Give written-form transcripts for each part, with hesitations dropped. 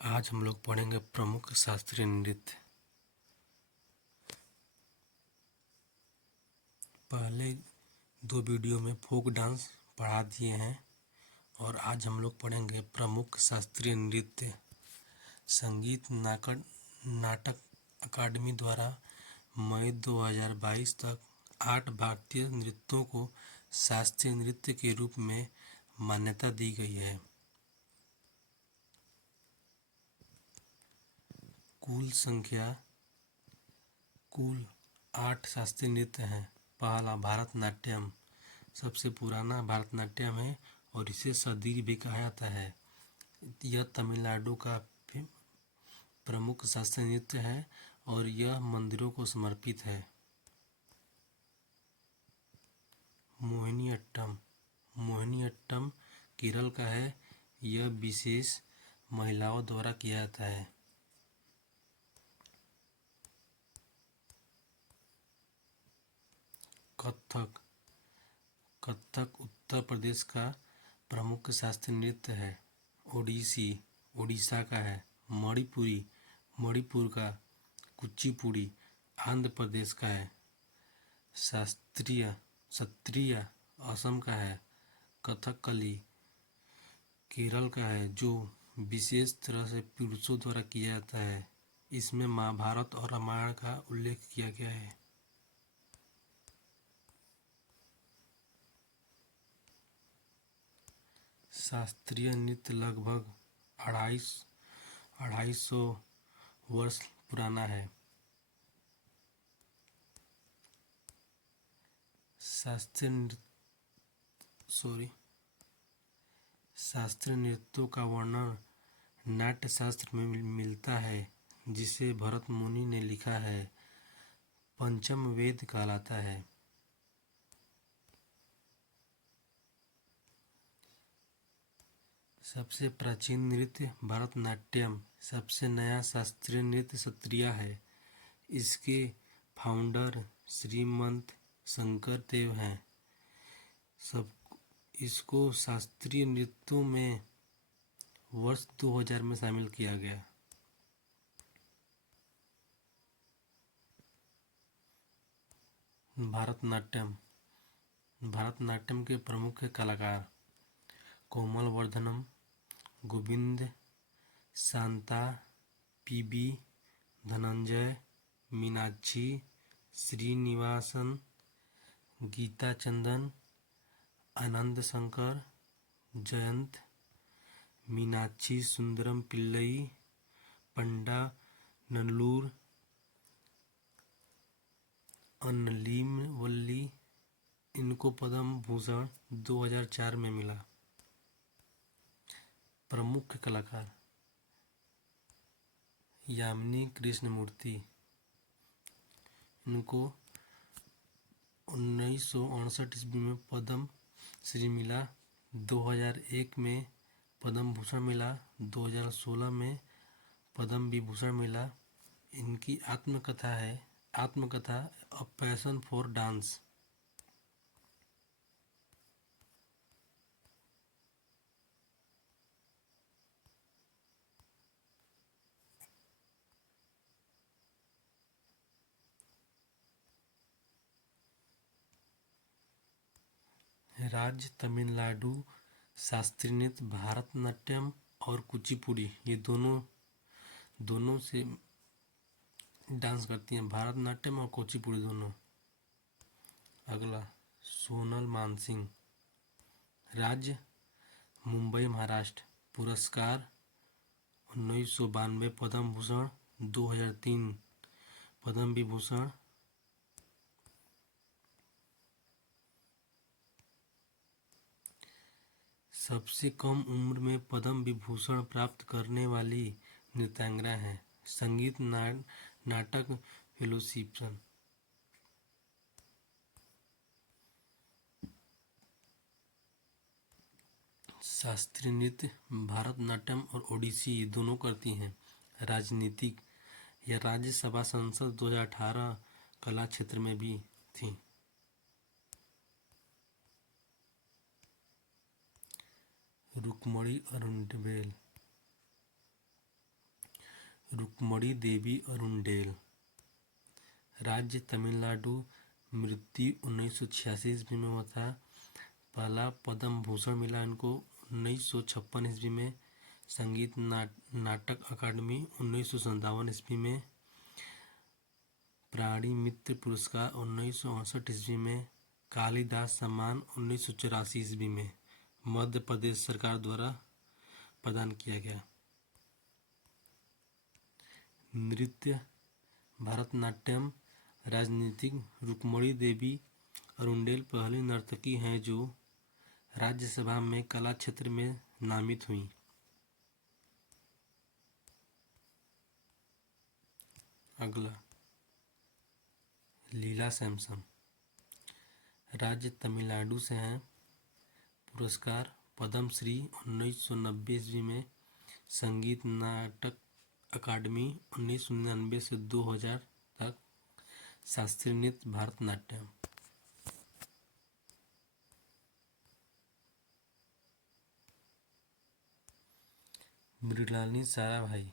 आज हम लोग पढ़ेंगे प्रमुख शास्त्रीय नृत्य। पहले दो वीडियो में फोक डांस पढ़ा दिए हैं और आज हम लोग पढ़ेंगे प्रमुख शास्त्रीय नृत्य। संगीत नाटक अकादमी द्वारा मई 2022 तक 8 भारतीय नृत्यों को शास्त्रीय नृत्य के रूप में मान्यता दी गई है। कुल 8 शास्त्रीय नृत्य हैं। पहला भरतनाट्यम सबसे पुराना भरतनाट्यम है और इसे सदीर भी कहा जाता है। यह तमिलनाडु का प्रमुख शास्त्रीय नृत्य है और यह मंदिरों को समर्पित है। मोहिनीअट्टम केरल का है। यह विशेष महिलाओं द्वारा किया जाता है। कथक उत्तर प्रदेश का प्रमुख शास्त्रीय नृत्य है। ओडिसी उड़ीसा का है। मणिपुर का। कुचिपुड़ी आंध्र प्रदेश का है। सत्रिय असम का है। कथकली केरल का है, जो विशेष तरह से पुरुषों द्वारा किया जाता है। इसमें महाभारत और रामायण का उल्लेख किया गया है। शास्त्रीय नृत्य लगभग 250 वर्ष पुराना है। शास्त्रीय नृत्यों का वर्णन नाट्य शास्त्र में मिलता है, जिसे भरत मुनि ने लिखा है। पंचम वेद कहलाता है। सबसे प्राचीन नृत्य भरतनाट्यम। सबसे नया शास्त्रीय नृत्य सत्रिय है। इसके फाउंडर श्रीमंत शंकर देव हैं। इसको शास्त्रीय नृत्यों में वर्ष 2000 में शामिल किया गया। भरतनाट्यम के प्रमुख कलाकार कोमल वर्धनम, गोविंद शांता, पीबी धनंजय, मीनाक्षी श्रीनिवासन, गीता चंदन, आनंद शंकर, जयंत, मीनाक्षी सुंदरम पिल्लई, पंडा नल्लूर, अन्नलीमवल्ली। इनको पद्म भूषण 2004 में मिला। प्रमुख कलाकार यामिनी कृष्णमूर्ति। इनको 1968 ईस्वी में पद्म श्री मिला। 2001 में पद्म भूषण मिला। 2016 में पद्म विभूषण मिला। इनकी आत्मकथा अ पैशन फॉर डांस। राज्य तमिलनाडु। शास्त्रीय नृत्य भरतनाट्यम और कुचिपुड़ी, ये दोनों से डांस करती हैं। भरतनाट्यम और कुचिपुड़ी दोनों। अगला सोनल मानसिंह। राज्य मुंबई महाराष्ट्र। पुरस्कार 1992 पद्म भूषण, 2003 पद्म विभूषण। सबसे कम उम्र में पद्म विभूषण प्राप्त करने वाली नृत्यांगना है। संगीत नाटक फेलोशिप। शास्त्रीय नृत्य भरतनाट्यम और ओडिसी दोनों करती हैं। राजनीतिक, यह राज्यसभा संसद 2018 कला क्षेत्र में भी थी। रुक्मणी अरुंडवेल। रुक्मणी देवी अरुंडेल। राज्य तमिलनाडु। मृत्यु 1986 ईस्वी में हुआ था। पहला पद्म भूषण मिला इनको 1956 ईस्वी में। संगीत नाटक अकादमी 1957 ईस्वी में। प्राणी मित्र पुरस्कार 1968 ईस्वी में। कालिदास सम्मान 1984 ईस्वी में मध्य प्रदेश सरकार द्वारा प्रदान किया गया। नृत्य भरतनाट्यम। राजनीतिक रुक्मणी देवी अरुंडेल पहली नर्तकी हैं जो राज्यसभा में कला क्षेत्र में नामित हुई। अगला लीला सैमसन। राज्य तमिलनाडु से हैं। पुरस्कार पद्मश्री 1990 ईस्वी में। संगीत नाटक अकादमी 1999 से 2000 तक। शास्त्रीय नृत्य भरतनाट्यम। मृणालिनी साराभाई।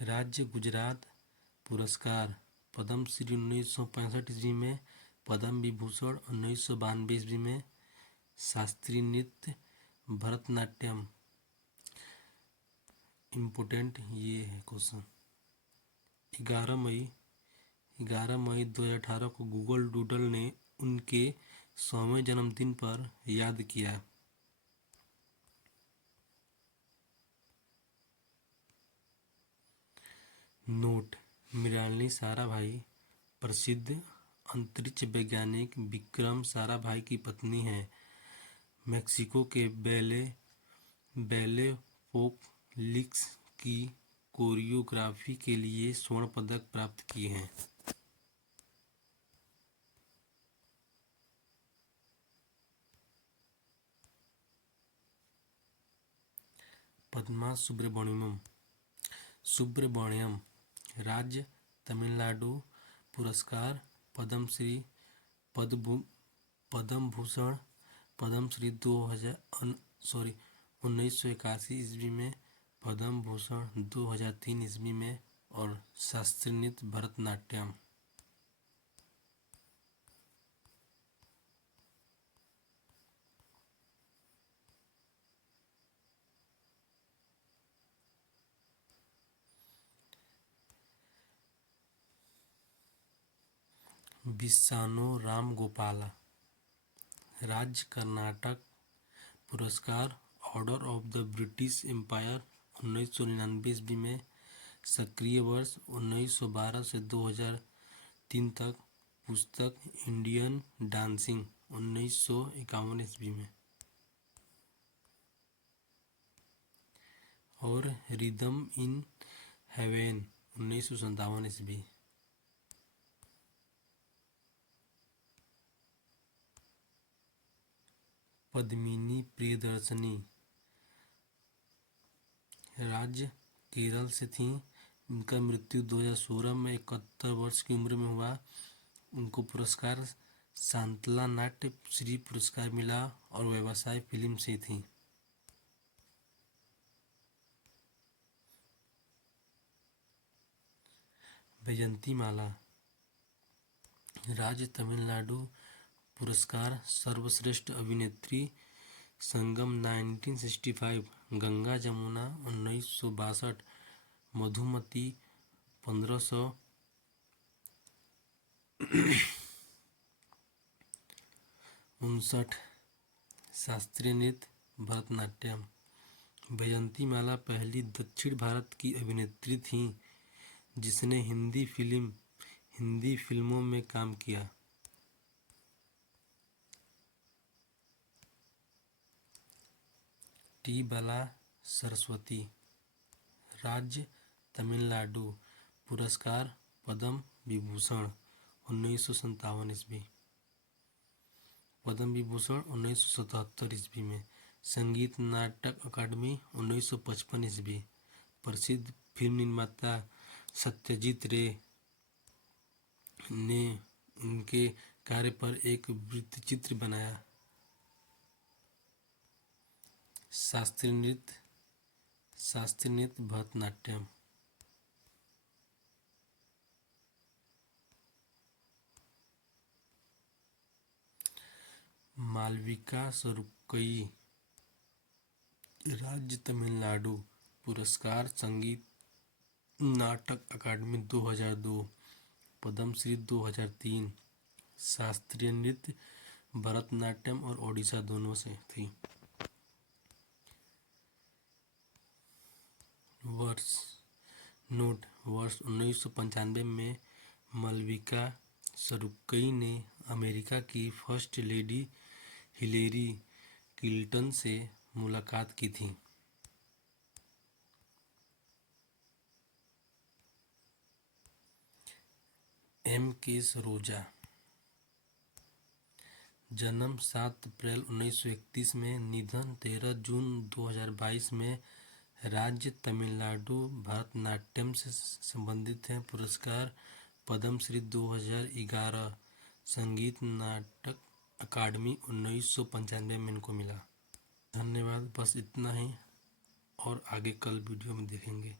राज्य गुजरात। पुरस्कार पद्मश्री 1965 ईस्वी में। पद्म विभूषण 1992 ईस्वी में। शास्त्रीय नृत्य भरतनाट्यम। इम्पोर्टेंट ये है क्वेश्चन। 11 मई 2018 को गूगल डूडल ने उनके 100वें जन्मदिन पर याद किया। नोट: मृणालिनी साराभाई प्रसिद्ध अंतरिक्ष वैज्ञानिक विक्रम साराभाई की पत्नी हैं। मेक्सिको के बैले फोकलिक्स की कोरियोग्राफी के लिए स्वर्ण पदक प्राप्त किए हैं। पद्मा सुब्रमण्यम। राज्य तमिलनाडु। पुरस्कार पद्मश्री, पद्म भूषण, पद्मश्री 1981 ईस्वी में। पद्म भूषण 2003 ईस्वी में। और शास्त्रीय नृत्य भरतनाट्यम। बिस्सानो रामगोपाला। राज्य कर्नाटक। पुरस्कार order of the British Empire 1999 ईस्वी में। सक्रिय वर्ष 1912 से 2003 तक। पुस्तक इंडियन डांसिंग 1951 ईस्वी में। और रिदम इन हेवेन 1957 ईस्वी। पद्मिनी प्रियदर्शनी। राज्य केरल से थी। उनका मृत्यु 2016 में 71 वर्ष की उम्र में हुआ। उनको पुरस्कार सांतला नाट्य श्री पुरस्कार मिला और व्यवसाय फिल्म से थी। वैजंतीमाला। राज्य तमिलनाडु। पुरस्कार सर्वश्रेष्ठ अभिनेत्री संगम 1965। गंगा जमुना 1962। मधुमती 1559। शास्त्रीय नृत्य भरतनाट्यम। वैजंतीमाला पहली दक्षिण भारत की अभिनेत्री थीं जिसने हिंदी फिल्मों में काम किया। टी बाला सरस्वती। राज्य तमिलनाडु। पुरस्कार पद्म विभूषण 1957 ईस्वी। पद्म विभूषण 1977 ईस्वी में। संगीत नाटक अकादमी 1955 ईस्वी। प्रसिद्ध फिल्म निर्माता सत्यजीत रे ने उनके कार्य पर एक वृत्तचित्र बनाया। शास्त्रीय नृत्य शास्त्रीय नृत्य भरतनाट्यम। मालविका सरुक्कई, राज्य तमिलनाडु। पुरस्कार संगीत नाटक अकादमी 2002, पद्मश्री 2003। शास्त्रीय नृत्य भरतनाट्यम और ओडिशा दोनों से थी। वर्ष नोट: वर्ष 1995 में मालविका सरुक्कई ने अमेरिका की फर्स्ट लेडी हिलेरी क्लिंटन से मुलाकात की थी। एम के सरोजा, जन्म 7 अप्रैल 1931 में, निधन 13 जून 2022 में। राज्य तमिलनाडु, भरतनाट्यम से संबंधित है। पुरस्कार पद्मश्री 2011, संगीत नाटक अकादमी 1995 में इनको मिला। धन्यवाद। बस इतना ही और आगे कल वीडियो में देखेंगे।